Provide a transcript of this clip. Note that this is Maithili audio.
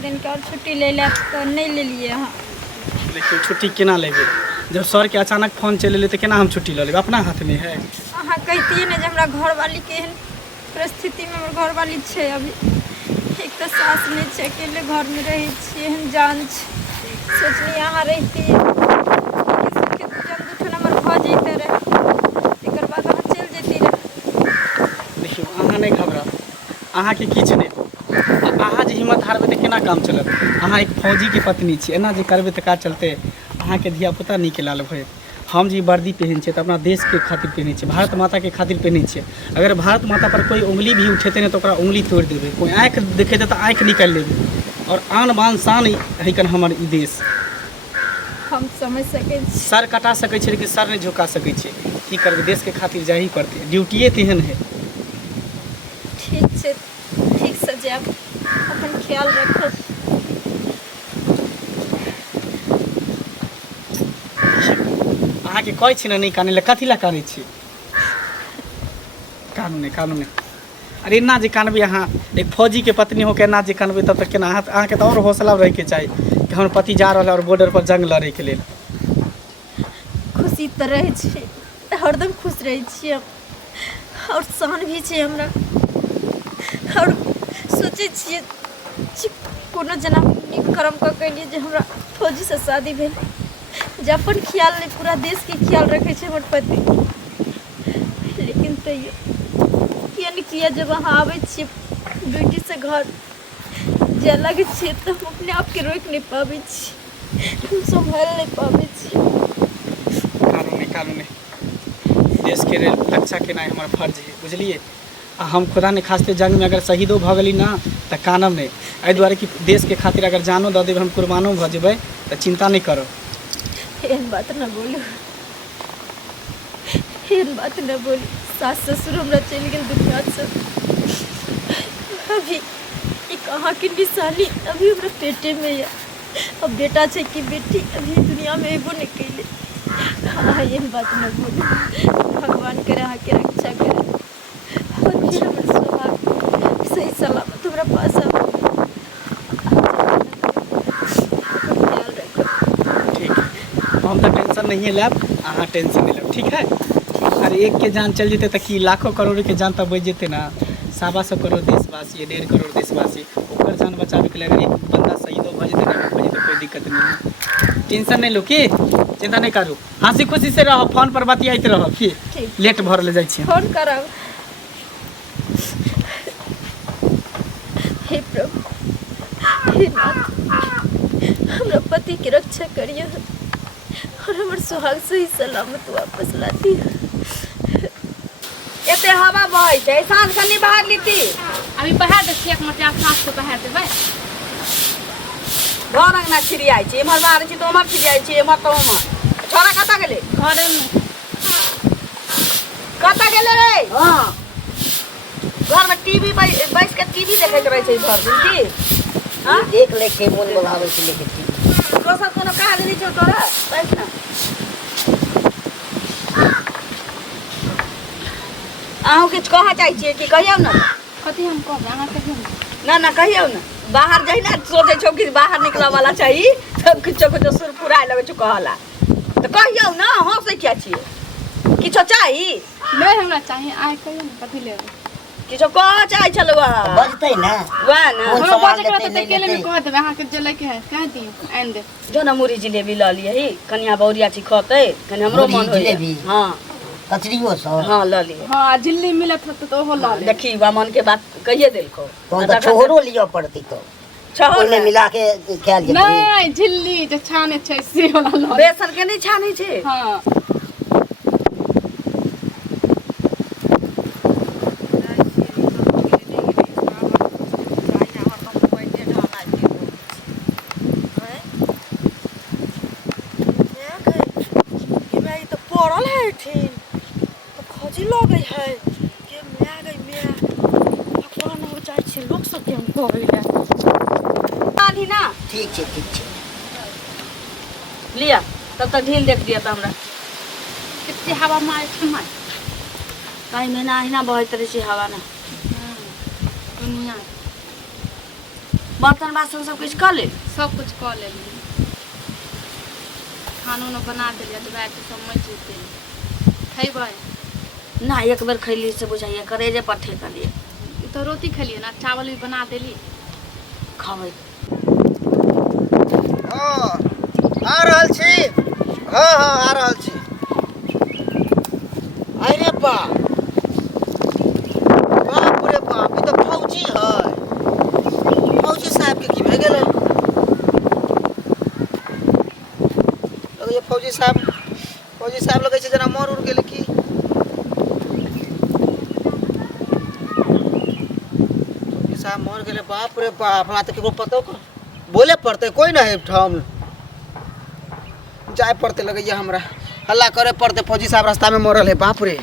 दिन के और छुट्टी ले ले तो नहीं ले लिए हाँ। देखिए छुट्टी केना लेबे जब सर के अचानक फोन चले ले तो केना हम छुट्टी ले लेबे अपना हाथ में है। अहाँ कहतिए ने जे हमरा घर वाली के एहन परिस्थिति में हमर घर वाली छे अभी एक तो सास नहीं छे अकेले घर में रही छी एहन जान सोचनी यहाँ रहती के जन दुठन हमर भ जैते रहे एकर बाद अहाँ चल जेती रहे। देखियो अहाँ नहीं घबरा अहाँ के किछ नहीं अहाँ जे हिम्मत हारबे तो केना काम चलत। अहाँ एक फौजी की पत्नी छी एना जे करबे तो का चलते अहाँ के धिया पुता नीक लाल भय। हम जी वर्दी पहन छे तो अपना देश के खातिर पहने छे भारत माता के खातिर पहने छे। अगर भारत माता पर कोई उंगली भी उठेते न तो ओकरा उंगली तोड़ देबे कोई आँख देखेते तो आँख निकाल लेबे और आन बान शान है कन हमर ई देश। हम समझ सके सर कटा सके छे लेकिन सर नहीं झुका सके छे की करबे देश के खातिर जाही पड़ते ड्यूटीए तेहन है। ठीक छे ठीक से जाब अपन ख्याल रखब। अहाँ के कहै छी ना नहीं काने ले कथी ला काने छी कानून अरे ना जे कानबे अहाँ एक फौजी के पत्नी हो के ना जे कानबे तब तक केना अहाँ के तो और हौसला रहे के चाहिए कि हमर पति जा रहल और बॉर्डर पर जंग लड़े के लेल। खुशी तो रहे छे हरदम खुश रहे छी और सहन भी छे हमरा और सोचे छिए कोनो जना नीक कर्म क कैलिए जे हमरा फौजी से शादी भेल जे अपन ख्याल नहीं पूरा देश के ख्याल रखे छे हमर पति। लेकिन तैयो किया जब वहाँ आवे छे ड्यूटी से घर जे लगे छे तो हम अपने आप के रोक नहीं पावे छी हम संभाल नहीं पावे छी। कानून देश के रक्षा केना हमारा फर्ज है बुझलिए। हम खुदा ने खास्ते जंग में अगर शहीदो भ गली ना तो कानम नहीं एहि दुआरे कि देश के खातिर अगर जानो दे देबे हम कुर्बानो भ जेबै तो चिंता नहीं करो। एहन बात न बोलू एहन बात न बोलू सास ससुर हमरा चल गेल दुनिया से अभी ई कहाँ की निशानी अभी हमरा पेटे में है अब बेटा छे कि बेटी अभी दुनिया में एबो नहीं कैले। हाँ एहन बात न बोलू भगवान करे अहाँ के रक्षा करे और फिर हमर सुहाग सही सलामत हमरा पास आवे। ख्याल रखो ठीक है हम तो टेंशन नहीं लेब अहाँ टेंशन नहीं लेब ठीक है। अरे एक के जान चल जेते तो कि लाखों करोड़ के जान तब बच जेते ना 125 करोड़ देशवासी 1.5 करोड़ देशवासी ओकर जान बचावे के लिए अगर एक बंदा शहीदो भ जेते ना भ जेते कोई दिक्कत नहीं टेंशन नहीं लो कि चिंता नहीं करू हंसी खुशी से रहो फोन पर बतियाइत रहो कि लेट भर ले जाय छी फोन करब। हे प्रभु हे नाथ हमरा पति की रक्षा करिए और हमर सुहाग सही सलामत वापस ला दिए। एते हवा बहै छै साँझ कनी बाहर लीती अभी बहा दे एक मतलब साँझ से बहा देबै घर अंगना छिड़ियाइ छै एम्हर बाहर छी तो उम्हर छिड़ियाइ छी एम्हर तो उम्हर छोरा कतऽ गेलै घरे में कतऽ गेलै रे। हाँ घर में टीवी बैठ के टीवी देखैत रहै छै घर दिन की हाँ देख ले के मोन बढ़ावे के लेके दोसर कोनो काज नहीं छौ तोरा बैठ ना। अहूँ किछु कहऽ चाहै छियै कि कहियौ ने कथी हम कहबै अहाँ कहियौ ना कहियौ ने बाहर जाइ ना सोचे छौ कि बाहर निकला वाला चाहिए सब कुछ सुर फुराए लगे छौ कहला तो कहियौ ना हंसै किया छियै किछो चाही नहीं हमरा चाहिए आइ कहियौ ने कथी लेबै किछो कह चाहै छलौ बजतै ना वह ना कोन हमरा सामान बजे के लेतै, रहतै नहीं केले में लेतै। कह देबै अहाँ के जे लैके है कह दियौ आनि दे जो ना मुरही जिलेबी ल लियै कनिया बौरिया छी खतै कनि हमरो मुरही, मन होइए जिलेबी? हाँ कचरियो सब हाँ ल लियै हाँ झिल्ली मिलत होत तो ओहो ला ले देखी बा मन के बात कहिए देलको तो छोहरो लियो पड़ती तो छहो ओने मिला के खायल जेतै। नहीं झिल्ली जे छाने छै से वाला ला ले। बेसन के नहीं छानै छै हाँ पड़ल है तो खोजी लगे है कि मैं गई मैं भगवान हो जाए छे लोग सब के हम कहै आनी ना ठीक छै लिया तब तक ढील देख दिया त हमरा कितनी हवा मारे ठमार कहीं में ना बहत रहे छी हवा ना दुनिया बर्तन बासन सब कुछ कर ले। सब कुछ कऽ लेली, खाना उना बना देलिए तो राति समझ जेतै खैबै ना एक बेर खैली से बुझाइए करेजे पर ठेका लिए तो रोटी खेलिए ना, चावल भी बना देली। खावे। हाँ आ रहल छी। हाँ हाँ आ रहल छी। अरे बाप बाप रे बाप, ई तो फौजी है। फौजी साहब के की भए गेलै? लगैए फौजी साहब लगै छै जेना मर उड़ गेलै की। फौजी साहब मर गेलै, बाप रे बाप। हमरा तऽ केकरो पतो बोले पड़तै, कोई ना है ठाम जाए पड़ते लगैया हमरा। हल्ला करे पड़ते, फौजी साहब रास्ता में मरल है। बाप रे।